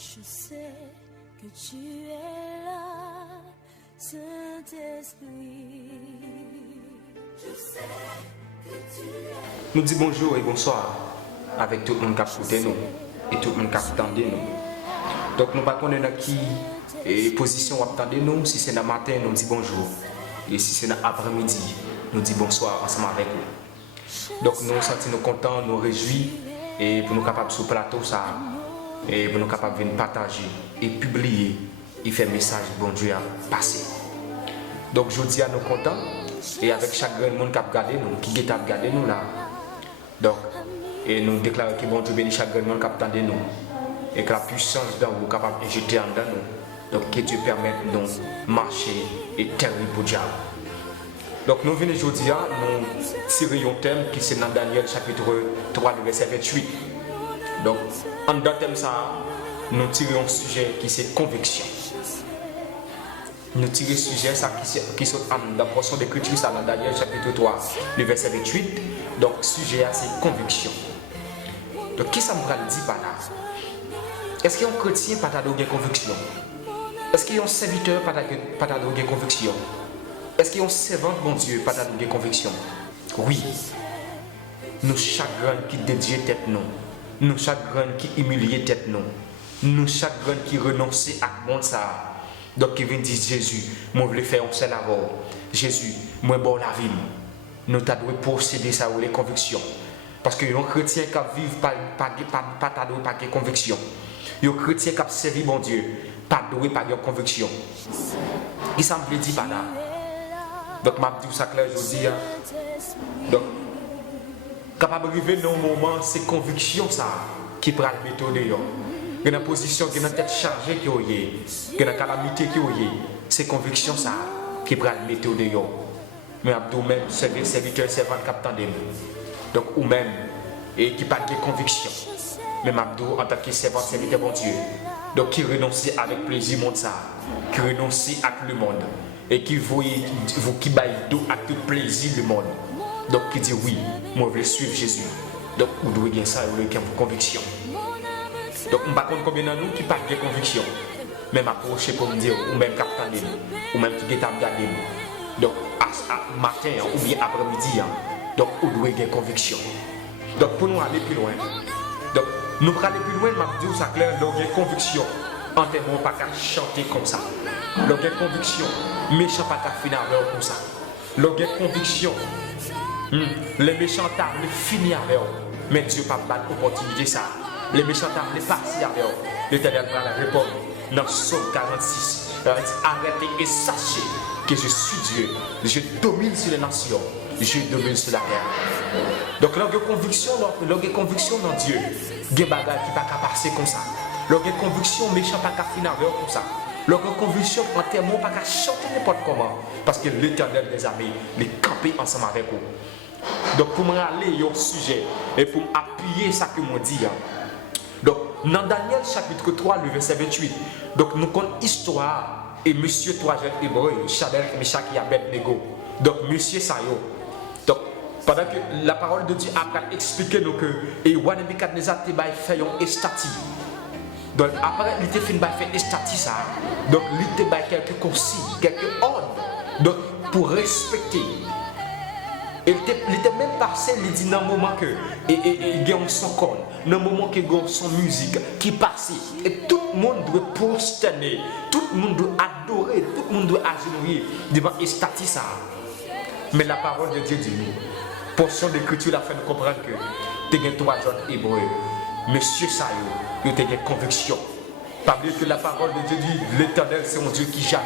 Je sais que tu es là, Saint-Esprit. Je sais que tu es. Nous disons bonjour et bonsoir avec tout le monde qui a écouté nous et tout le monde qui a attendu nous. Donc nous ne connaissons pas qui position on attendez nous. Si c'est dans le matin, nous disons bonjour. Et si c'est dans l'après-midi, nous disons bonsoir ensemble avec vous. Donc nous nous sentons contents, nous réjouis et pour nous capables sur le plateau ça et pour nous capables de venir partager et publier et faire message bon Dieu à passer. Donc je dis à nous contents et avec chaque grand monde qui a regardé nous, qui a regardé nous là. Donc et nous déclarons que bon Dieu bénit chaque grand monde qui a regardé nous et que la puissance dans vous capable de jeter en nous. Donc que Dieu permette de nous marcher et terminer pour diable. Donc nous venons aujourd'hui, nous tirons un thème qui c'est dans Daniel chapitre 3, verset 28. Donc en dans thème ça, nous tirons un sujet qui c'est conviction. Nous tirons un sujet ça qui sont dans la portion d'écriture ça dans Daniel chapitre 3, le verset 28. Donc sujet c'est conviction. Donc qui ça me dit par là? Est-ce qu'il y a un chrétien pas de conviction? Est-ce qu'il y a un serviteur pas de conviction? Est-ce qu'il y a un servant de mon Dieu pas de conviction? Oui. Nous chagrin qui dédier tête non. Nous chagrin qui humilier tête non. Nous chagrin qui renoncer à monde ça. Donc qui vient dire Jésus, moi je veux faire un seul avant. Jésus, moi bon la vie. Nous t'a dû posséder ça ou les convictions. Parce que un chrétien qui vit pas de conviction. Un chrétien qui servi mon Dieu, pas doué par de conviction. Il semble dire pas là. Donc, je dis ça clair aujourd'hui. Donc, capable de arriver dans un moment, c'est conviction ça qui prend le méthode. Il y a une position, il y a une tête chargée qui est, il y a une calamité qui est. C'est conviction ça qui prend le méthode. Mais Abdou même, serviteur, servant, capitaine de nous. Donc, ou même, et qui parle de conviction. Même Abdou, en tant que servant, serviteur, bon Dieu. Donc, qui renonce avec plaisir, monde ça. Qui renonce avec le monde. Et qui vous qui baille dos à tout plaisir du monde. Donc qui dit oui, moi je veux suivre Jésus. Donc vous devez bien ça, vous devez avoir conviction. Donc on ne sait pas combien de nous qui parlent de conviction. Même approcher pour me dire, ou même capitaine, ou même qui est regardé. Donc à matin ou bien après-midi, donc vous devez avoir conviction. Donc pour nous aller plus loin, donc nous pour aller plus loin, je dis ça clair, donc il y a conviction. En termes pas qu'à chanter comme ça. Donc il y a conviction. Méchant pas qu'à finir avec comme ça. Donc il y a conviction. Les méchants tables finir avec eux. Mais Dieu n'a pas l'opportunité ça. Les méchants tables partir avec eux. L'Éternel va la répondre dans Psaume 46. Il dit arrêtez et sachez que je suis Dieu. Je domine sur les nations. Je domine sur la terre. Donc là il y a conviction dans Dieu. Il y a des bagages qui ne peuvent pas passer comme ça. Leur conviction, méchant pas qu'à finir comme ça. Leur conviction, en termes, pas qu'à chanter n'importe comment. Parce que l'Éternel des armées, les camper ensemble avec vous. Donc, pour me aller au sujet et pour appuyer ça que moi dit. Donc, dans Daniel chapitre 3, le verset 28, donc nous connaissons l'histoire et monsieur trois jeunes hébreux, Shadrach, Meshach et Abednego. Donc, monsieur Sayo. Donc, pendant que la parole de Dieu a expliqué nous que et Nebuchadnezzar fait un statue. Donc après, il était fait faire statut ça. Donc il était quelques consignes, quelques ordres. Donc pour respecter. Il était même passé, il dit dans le moment que il y a son corps, dans le moment que il y a son musique qui passe. Et tout le monde doit prosterner, tout le monde doit adorer, tout le monde doit agenouiller devant un statut ça. Mais la parole de Dieu dit, portion d'écriture a fait nous comprendre que tu as trois jeunes hébreux. Monsieur Sayo, il a une conviction. Pas oublier que la parole de Dieu dit l'Éternel c'est un Dieu qui jamais.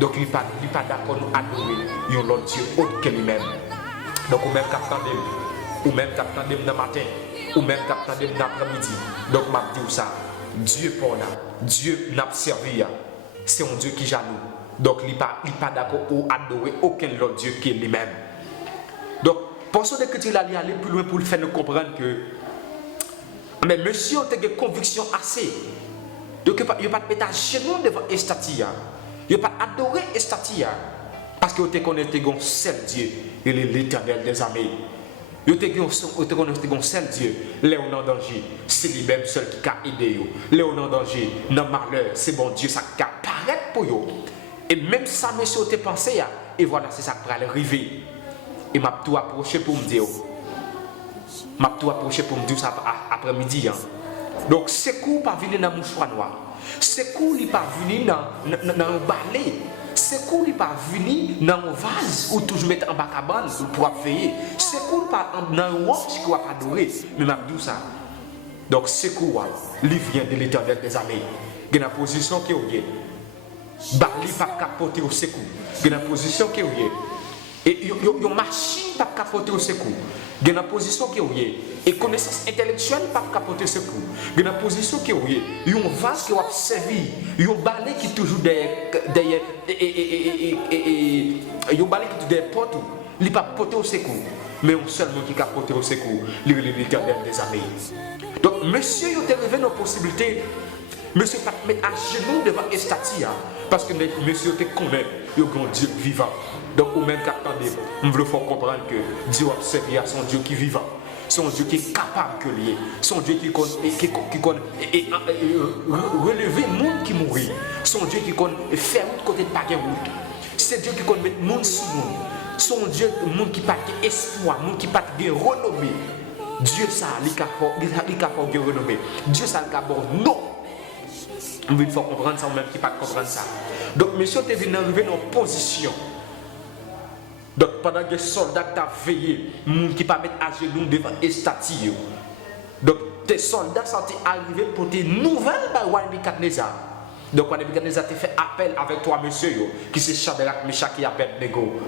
Donc il n'est pas d'accord nous adorer un autre Dieu autre que lui-même. Donc ou même capitaine, ou même capitaine dans le matin, ou même capitaine dans l'après-midi. Donc je dis ça. Dieu pour là, Dieu n'a pas servi. C'est un Dieu qui jaloux. Donc il n'est pas d'accord ou adorer aucun autre Dieu que lui-même. Donc pour ce que tu allais aller plus loin pour le faire nous comprendre que mais monsieur a une conviction assez. Donc il n'y a pas de mettre chez nous devant Estatia. Il n'y a pas adorer Estatia. Parce que vous connaissez un seul Dieu. Il est l'Éternel des armées. Yo te gon seul Dieu, là on en danger, c'est lui-même seul qui a aidé yo. Là on en danger, dans malheur, c'est bon Dieu ça qui apparaît pour yo. Et même ça monsieur te pensé et voilà c'est ça qui va arriver. Et m'a tout approché pour me dire ça après-midi. Donc c'est cool pas venir dans mouchoir noir. C'est cool il pas venir dans un balai. C'est cool il pas venir dans un vase ou toujours mettre en bas cabane pour veiller. C'est cool pas dans un roche qui va pas adorer. Mais m'a dit ça. Donc c'est cool il vient de l'Éternel des armées. Il y a une position qui est Bali pas capoter au secours. Il y a une position qui est et une machine pas capoter au secours. Il y a une position qui est et connaissance intellectuelle pas capoter au secours. Il y a une position qui est un vase qui va servir, un balai qui toujours derrière un balai qui toujours derrière porte, il pas porter au secours. Mais un seul monde qui peut porter au secours, l'Éternel des armées. Donc monsieur il est arrivé nos possibilités. Monsieur pas mettre à genoux devant Estatia parce que monsieur te connaît le grand Dieu vivant. Donc ou même qu'attendez, on veut faire comprendre que Dieu observe à son Dieu qui est vivant, son Dieu qui est capable de lier, son Dieu qui connaît relever le monde qui mourit, son Dieu qui connaît faire route côté de pas de route. C'est Dieu qui connaît mettre monde sous monde. Son Dieu monde qui pas espoir, monde qui pas de renommée. Dieu ça il capable de renommée. Dieu ça il capable non. Il faut comprendre ça ou même qui pas comprendre ça. Donc monsieur tu es venu arriver dans une position. Donc pendant que les soldats t'ont veillé, monde qui pas mettre à genoux devant Estatie. Donc tes soldats sont arrivés pour tes nouvelles par Nebuchadnezzar. Donc Nebuchadnezzar te fait appel avec toi monsieur qui c'est Shadrach, Meshach et Abednego.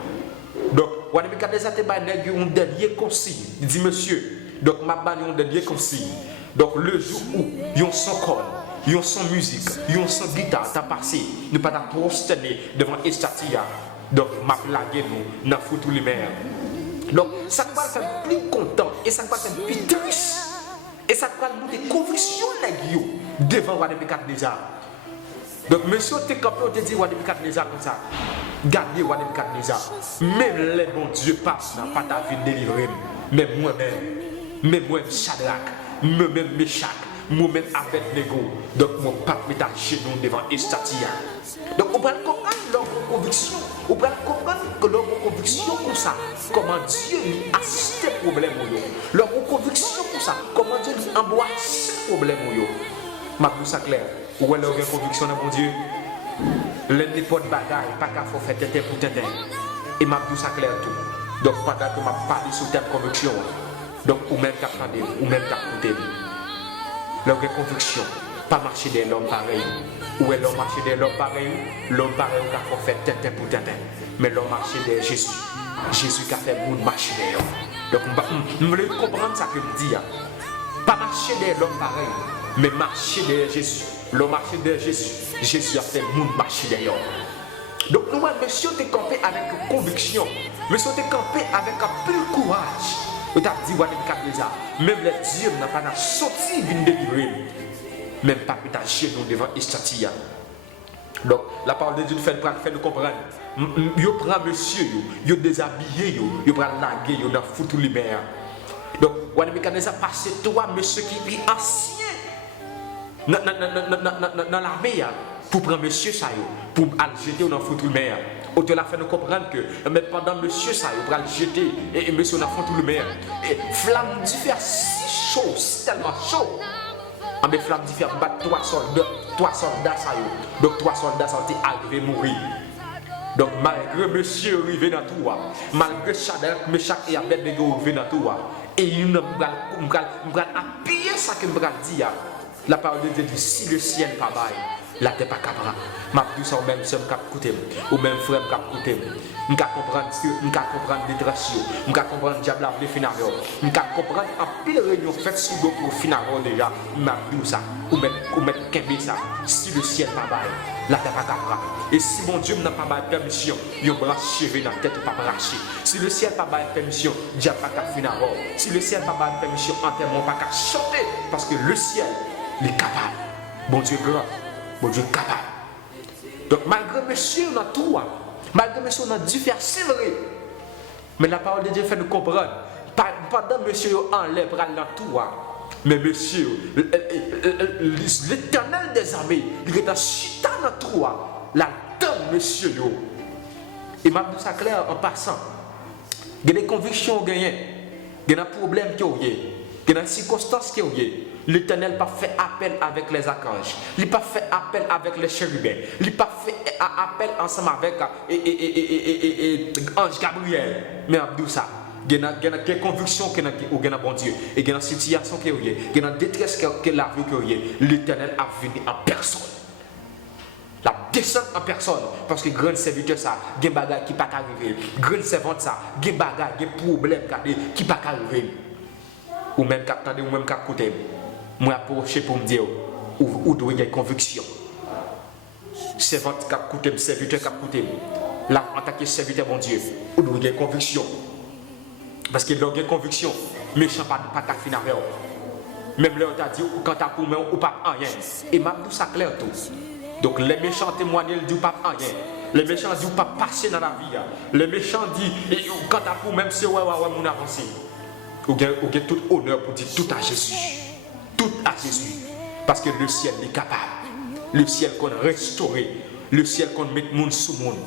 Donc Nebuchadnezzar te bail un dernier conseil. Il dit monsieur, donc m'a bail un dernier conseil. Donc le jour où yon son corps ils sont musique, ils sont guitare, t'as passé, ne pas ta prosterner devant Estatia. Donc, m'a plagué nous, n'a foutu les mers. Donc, ça va faire plus content et ça va faire plus triste. Et ça va nous des convictions devant Nebuchadnezzar. Donc, monsieur, t'es capable de dire Nebuchadnezzar comme ça. Gardez Nebuchadnezzar. Même les bons dieux passent, n'a pas ta vie délivrée. Même moi-même, Shadrach, moi-même, Meshach. Moi-même Abednego, donc mon pape met à genoux devant Estatia. Donc on va comprendre leur conviction, on va comprendre que leur conviction comme ça, comment Dieu lui assiste au problème. Leur conviction comme ça, comment Dieu lui embrasse le problème. Ma plus ça clair, où est leur conviction dans mon Dieu? L'un pas de bagaille, pas qu'à faire tête pour tête. Et ma plus ça clair tout. Donc pendant que m'a parlé sur telle conviction, donc ou même qu'à prendre, ou même qu'à écouter. Leur conviction, pas marcher des l'homme pareil. Où est l'homme marcher des l'homme pareil? L'homme pareil qui a fait tête pour tête. Mais l'homme marcher des Jésus. Jésus qui a fait monde marcher des l'homme. Donc, nous voulons comprendre ça que je dis. Pas marcher des l'homme pareil, mais marcher des Jésus. L'homme marcher des Jésus. Jésus a fait monde marcher des l'homme. Donc, nous, monsieur, tu es campé avec conviction. Monsieur, tu es campé avec un peu de courage. Tu as dit, même les dieux n'ont pas sorti d'une délivrer. Même pas que tu as genoux devant Estatia. Donc, la parole de Dieu fait nous comprendre. Yo prend monsieur, yo déshabillé, yo prend laguer, yo dans foutu lumière. Donc, Nebuchadnezzar passe toi, monsieur qui est ancien dans l'armée, pour prendre monsieur ça, pour aller jeter dans foutu lumière. On te l'a fait nous comprendre que mais pendant monsieur ça, il va le jeter et monsieur on a fait tout le meilleur. Et flamme diffère si chaud, tellement chaud. Mais flamme diffère battre trois soldats ça yo. Donc trois soldats sont arrivés mourir. Donc malgré monsieur arrivé dans tout, malgré Shadrach, Meshach et Abednego arrivé dans tout, et il ne va appuyer ça que me dire. La parole de Dieu dit si le ciel pas bail. La terre pas capable. Ma plus ça ou même soeur cap écouter ou même frère cap écouter. On ca comprendre des détresse, on ca comprendre diable les finaro. On ca comprendre en pile réunion faite sous do pour finaro déjà. Ma plus ça ou mettre kembe ça. Si le ciel pas bail, la terre pas capable. Et si mon Dieu n'a pas bail permission, yo branche cheveux dans tête pas brancher. Si le ciel pas bail permission, diable pas cap finaro. Si le ciel pas bail permission, enterrement pas cap chanter parce que le ciel il est capable. Bon Dieu grand. Bon Dieu capable. Donc malgré monsieur on a tout, malgré monsieur on a différents, c'est vrai. Mais la parole de Dieu fait nous comprendre Pendant monsieur enlève dans tout, mais monsieur, l'Éternel des armées, il est dans chita dans tout, la donne monsieur yo. Et m'a dit ça clair en passant. Il y a des convictions gagnées, il y a des problèmes qui ont il y a des circonstances qui ont l'Éternel n'a pas fait appel avec les archanges, il n'a pas fait appel avec les chérubins, il n'a pas fait appel ensemble avec ange Gabriel. Mais Abdou ça, il y a des convictions qui ont un bon Dieu, et il y a des situations qui ont il y a des détresse qui la vie l'Éternel a venu en personne. La descente en personne, parce que grand serviteur ça, il y a des bagages qui ne peuvent pas arriver. Grand servante ça, il y a des bagages, des problèmes qui ne peuvent pas arriver. Ou même qui attendent, ou même qui écoutent. Moi, approcher pour me dire, où doit y avoir conviction. Servante qui écoute, serviteur qui écoute. Là, en tant que serviteur, mon Dieu, où doit y avoir conviction. Parce que là, il y a conviction, méchant pas qu'à finir avec eux. Même là, on t'a dit, quand tu as pour moi, ou pas rien. Et m'a dit ça clair tout. Donc les méchants témoignent, ils disent pas rien. Les méchants disent pas passer dans la vie. Les méchants disent, quand tu as pour même si ouais, mon avancé. Ou bien tout honneur pour dire tout à Jésus. Tout à Jésus. Parce que le ciel est capable. Le ciel qu'on restauré. Le ciel qu'on met monde sous monde.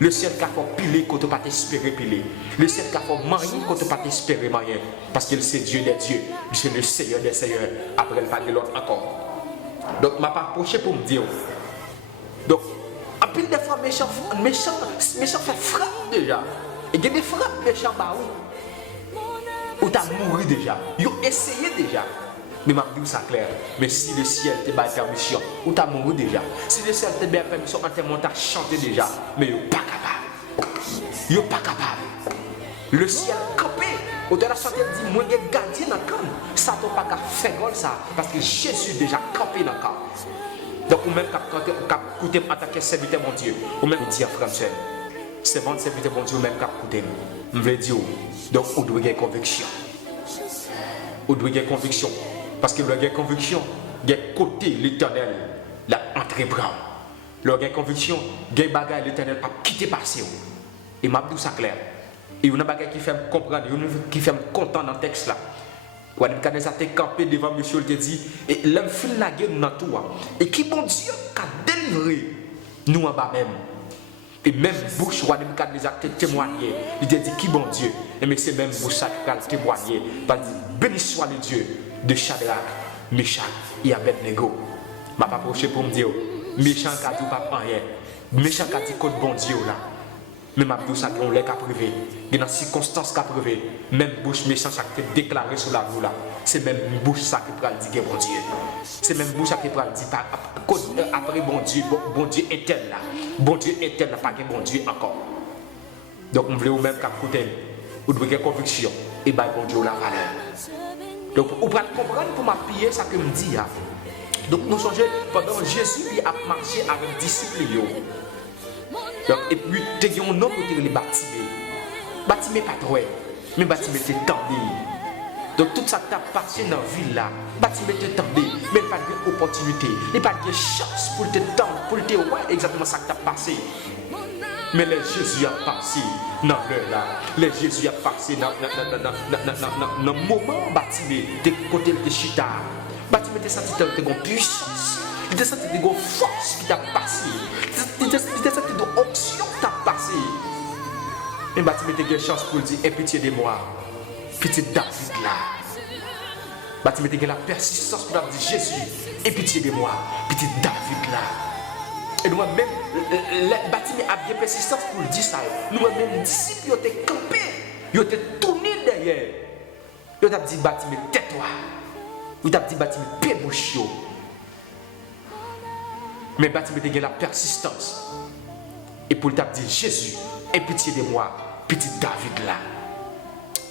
Le ciel qui a fait piler quand tu pas t'espérer piler. Le ciel qui a fait marier quand tu pas t'espérer marier. Parce que c'est Dieu des dieux. C'est le Seigneur des seigneurs. Après, il va de l'autre encore. Donc, je ne m'a pas approché pour me dire. Donc, en pile des fois, méchant fait frappe déjà. Et il y a des frappes méchants, bah oui. Ou t'as mouru déjà. Ils ont essayé déjà. Mais je dis ça clair. Mais si le ciel te bat permission, ou t'as mouru déjà. Si le ciel te bat permission, en termes de chanter déjà. Mais ils sont pas capables. Ils sont pas capables. Le ciel campé. Au delà de ça, il dit, moi, je suis gardien dans le camp. Ça ne peut pas faire ça. Parce que Jésus est déjà campé dans le camp. Donc, ou même quand écouter en tant que serviteur, mon Dieu, ou même dire, frère, c'est bon, serviteur, mon Dieu, ou même quand écouter. Je veux dire, donc, on doit avoir conviction. On doit avoir conviction. Parce que le conviction, il y a côté l'éternel, la entreprend. Le conviction, il y a des bagages l'éternel a quitté passer. Et m'a dit ça clair. Et il y a des bagages qui fait comprendre, qui fait content dans le texte là. Quand il a campé devant monsieur, il te dit, et l'homme file la guerre dans tout. Et qui bon Dieu a délivré nous en bas même. Et même bouche, il a témoigné. Il te dit, qui bon Dieu. Et mais c'est même bouche qui a témoigné. Il dit, béni soit le Dieu de Shadrach, Meshach et Abednego. Je ne vais pas approcher pour me dire, méchant qui a dit pas rien. Méchant qui a dit contre bon Dieu là. Même Abdou ça on l'a privé, dans les circonstances qu'a privé, même bouche méchante qui est déclarée sur la voie là, c'est même bouche ça qui peut dire bon Dieu. C'est même bouche ça qui peut dire après bon Dieu éternel là. Bon Dieu éternel pas bon Dieu encore. Donc on veut même qu'à côté, vous devez avoir conviction et bah bon Dieu la valeur. Donc vous pouvez comprendre pour m'appuyer ça que me dit. Donc nous changeons pendant Jésus a marché avec disciples. Donc, et puis, tu as un homme qui est les Bartimée. Bartimée pas trop, mais Bartimée te tendu. Donc, tout ça t'a passé dans la ville là. Bartimée te tendu, mais pas d'opportunité. Il n'y a pas de chance pour te tendre, pour te voir exactement ça que t'a passé. Mais les Jésus a passé dans l'heure là. Les Jésus a passé dans le moment Bartimée, de côté de Chita. Bartimée te senti une puissance. Il te senti une force qui t'a passé. Il te senti une onction qui t'a passé. Et Bartimée te une chance pour dire, aie pitié de moi, petit David là. Bartimée te la persistance pour dire, Jésus, aie pitié de moi, petit David là. Et nous-mêmes, Bartimée a bien persistance pour dire ça. Nous-mêmes, disciples, ils ont été campés, ils ont été tournés derrière. Ils ont dit, Bartimée, tais-toi. Ils ont dit, Bartimée, paie bouche. Mais Bartimée a la persistance. Et pour t'a dit, Jésus, aie pitié de moi, petit David là.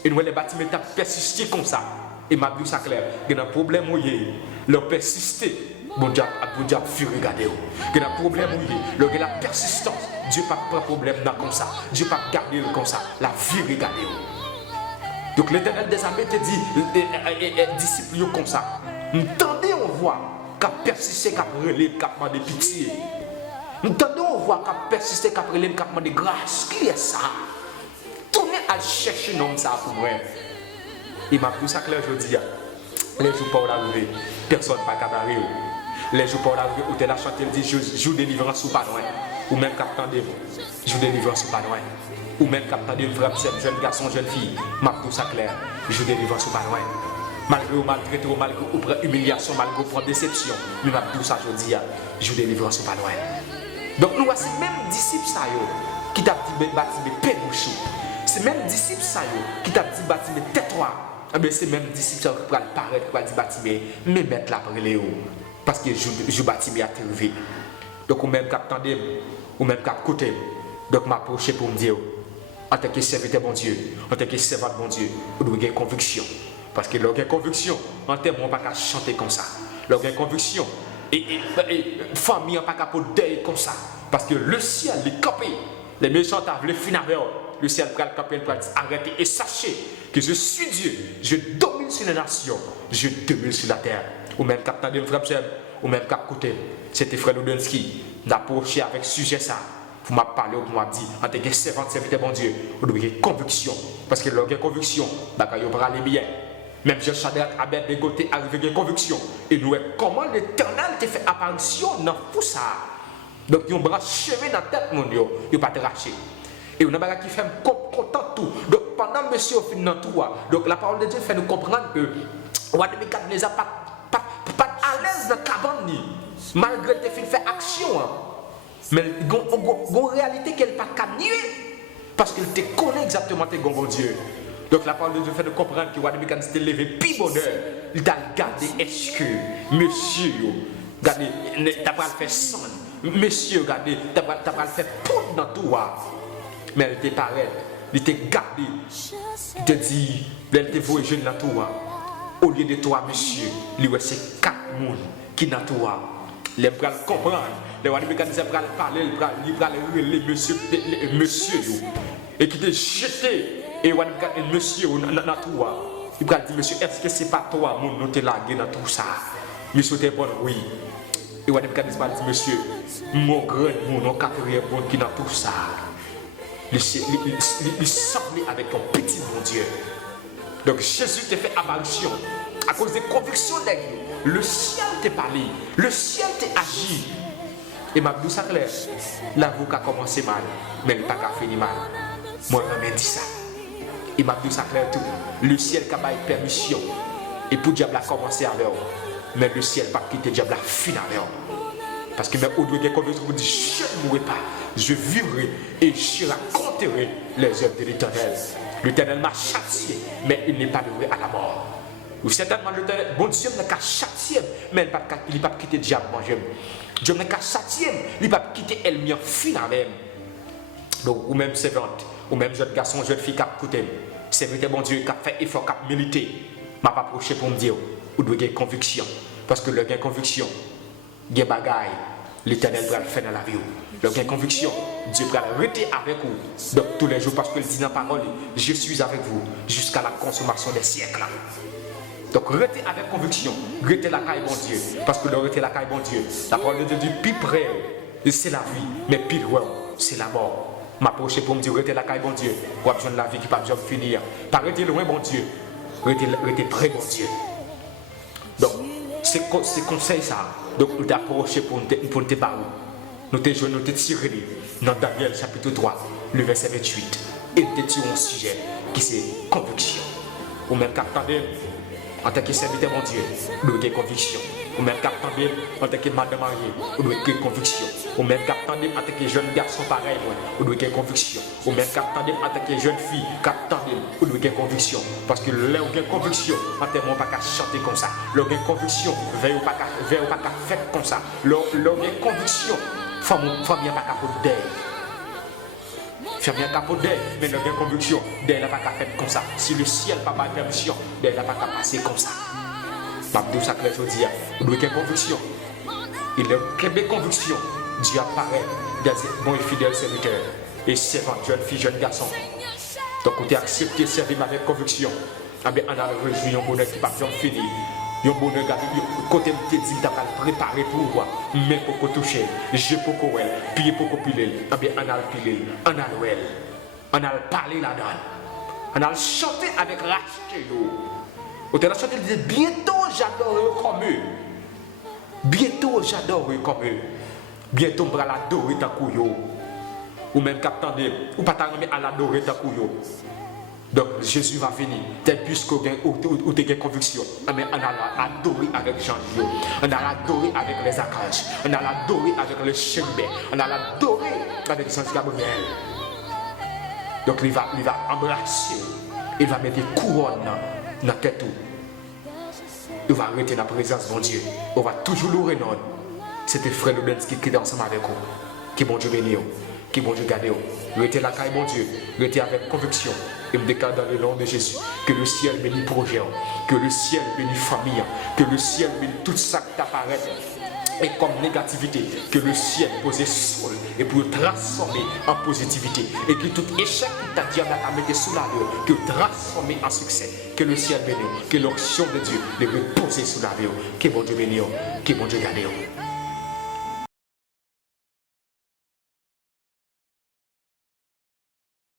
Et nous, les Bartimée a persisté comme ça. Et m'a dit ça clair. Il y a un problème où il a persisté. Bon Dieu a pu regarder. Il y a un problème où il y a la persistance. Dieu n'a pas de problème dans comme ça. Dieu n'a pas gardé comme ça. La vie regarder. Donc l'Éternel des armées te dit, disciples comme ça. Entendez, on voit qu'a persisté, qu'a relève, qu'a demandé pitié. Entendez, on voit qu'a persisté, qu'a relève, qu'a demandé grâce. Qui est ça? Tournez à à chercher un homme ça pour moi. Et m'a tout ça clair je dis les jours pour l'arrivée, personne pas capable. Les jours pour l'arrivée où tu la chanter dit joue délivrance ou pas loin. Ou même captant de joue délivrance ou pas loin. Ou même captant de frère jeune garçon, jeune fille, m'a tout ça clair, joue délivrance ou pas loin. Malgré ou maltraité, malgré ou prend humiliation, malgré ou prend déception, mais m'a tout ça je dis joue délivrance ou pas loin. Donc nous voici même disciples ça yo qui t'a dit bâtiment pédouchou. C'est même disciples ça yo qui t'a dit bâtiment tais-toi. Mais c'est même disciples ça qui va paraître qui va dire bâtiment mais mettre la pour les parce que je bâtiment a arrivé. Donc ou même cap tandem ou même cap côté. Donc m'approcher pour me dire en tant que serviteur bon Dieu, en tant que servant bon Dieu, vous devez avoir conviction parce que lorsqu'il y a conviction, en termes on pas qu'à chanter comme ça. Lorsqu'il y a conviction et famille pas qu'à pour deuil comme ça parce que le ciel est campé. Les méchants t'ont voulu finir avec le ciel va le camper pour arrêter et sachez que je suis Dieu, je domine sur les nations, je domine sur la terre. Ou même captain de frère ou même cap côté, c'était frère Ludensky d'approcher avec sujet ça. Vous m'avez parlé ou vous m'avez dit en tant que servant serviteur bon Dieu, vous devez avoir conviction parce que lorsqu'il y a conviction, bah quand vous parlez bien. Même Jean Shadrach Abed de côté arrivé avec conviction et nous comment l'Éternel te fait apparition dans tout ça. Donc ils ont bras chemin dans la tête mon Dieu, ils pas te racher. Et on a pas qui fait content tout. Donc pendant monsieur au fin dans tout, donc la parole de Dieu fait nous comprendre que Roi Nebukadnezar pas à l'aise dans la cabane malgré te fait action. Mais il y a une réalité qu'elle pas nier parce qu'il te connaît exactement tes bon Dieu. Donc la parole de Dieu fait de comprendre que Roi Nebukadnezar s'était levé puis bonheur. Il t'a gardé est-ce que monsieur regardez t'as pas le faire sang. Monsieur regardez t'as pas le faire poudre dans tout. Mais elle te paraît, il te gardé. Il te dit, elle te voit jeune dans tout. Au lieu de toi monsieur, il y a ces 4 personnes qui dans toi. Les bras comprendre. Les Roi Nebukadnezar bras parler, il bras les monsieur et qui te jeté et monsieur dans toi. Il va dire monsieur est-ce que c'est pas toi mon nous te lagué dans tout ça. Monsieur te bon oui. Et Roi Nebukadnezar dit monsieur mon grand mon quatrième bon qui dans tout ça. Il semblait avec un petit bon Dieu. Donc Jésus te fait apparition à cause des convictions d'aigle. Le ciel t'a parlé, le ciel t'a agi. Et ma douce claire, l'avocat a commencé mal, mais il n'a pas fini mal. Moi, je me dis ça. Et ma douce claire tout, le ciel a eu permission. Et pour le diable a commencé avec eux. Mais le ciel n'a pas quitté le diable a fini avec eux. Parce que même au-delà des convictions, vous dites, je ne mourrai pas, je vivrai et je raconterai les œuvres de l'Éternel. L'Éternel m'a châtié, mais il n'est pas livré à la mort. Ou certainement l'Éternel, bon Dieu n'a qu'à châtier, mais il n'a pas quitté le diable manger. Dieu n'a qu'à châtier, il n'a pas quitté elle mien finalement. Donc, ou même servante, ou même jeune garçon, jeune fille qui a écouté, serviteur bon Dieu qui a fait effort, qui a milité, m'a pas approché pour me dire, ou doit avoir conviction. Parce que le gain conviction, il y a des bagailles, l'Éternel va le faire dans la vie. Le gain conviction, Dieu va rester avec vous. Donc tous les jours, parce qu'il dit dans la parole, je suis avec vous jusqu'à la consommation des siècles. Donc restez avec conviction, restez la caille bon Dieu. Parce que le rester la caille bon Dieu, la parole de Dieu dit, plus près, c'est la vie, mais plus loin, c'est la mort. M'approcher pour me dire, restez la caille bon Dieu, pour besoin de la vie qui ne va pas finir. Pas rester loin bon Dieu, restez près bon Dieu. Donc, c'est conseil ça. Donc nous t'approcher pour nous te parler. Nous te jouer, nous te tirer dans Daniel chapitre 3, le verset 28. Et nous te tirons un sujet qui c'est conviction. Ou même qu'attendez, en tant que serviteur mon Dieu, nous avons conviction. Ou même qu'attendez, en tant que madame mariée, nous avons conviction. Ou même qu'attendez, en tant que jeune garçon pareil, nous avons conviction. Ou même qu'attendez, en tant que jeune fille, qu'attendez, nous avons conviction. Parce que là, nous avons conviction, en tant que pas chanter comme ça. Là, nous avons conviction, veille pas faire comme ça. Là, nous avons conviction, famille pas capable d'aide. Famille capable d'aide, mais nous avons conviction, d'aide n'a pas qu'à faire comme ça. Si le ciel n'a pas de permission, d'aide n'a pas qu'à passer comme ça. Mabdou Sacré, je dis, nous avons conviction. Il a des convictions. Dieu apparaît des bons et fidèles serviteurs et servants, jeunes filles, jeunes garçons. Donc, vous avez accepté de servir avec conviction. On a rejoint un bonheur qui ne va pas finir. Un bonheur qui côté me dit que tu as préparé pour voir, mais pour toucher, je peux courir, pied pour piler, on a piler, on a l'ouel, on a parlé là-dedans. On a chanté avec racheté. On a chanté, il dit bientôt j'adorerai comme eux. Bientôt j'adorerai comme eux. Bientôt on va l'adorer ta couille. Ou même qu'attendez, ou pas t'arriver à l'adorer ta couille. Donc Jésus va venir, tel puisque ou tu as conviction. Mais on a adoré avec Jean-Dieu, on a adoré avec les archanges, on a adoré avec le chérubin, on a adoré avec Saint Gabriel. Donc il va embrasser, il va mettre des couronnes dans la tête. Il va arrêter la présence de Dieu. On va toujours le renommer. C'était frère Loudens qui était ensemble avec vous. Qui bon Dieu béni, qui bon Dieu garde. Restez là, mon Dieu, restez avec conviction. Et me déclare dans le nom de Jésus que le ciel bénit projet, que le ciel bénit famille, que le ciel bénit tout ça qui t'apparaît. Et comme négativité, que le ciel pose sol et pour le transformer en positivité. Et que tout échec qui t'a dit à mettre sous la vie, que le transformer en succès. Que le ciel bénisse, que l'onction de Dieu le repose sous la vie. Que bon Dieu bénisse, que bon Dieu garde.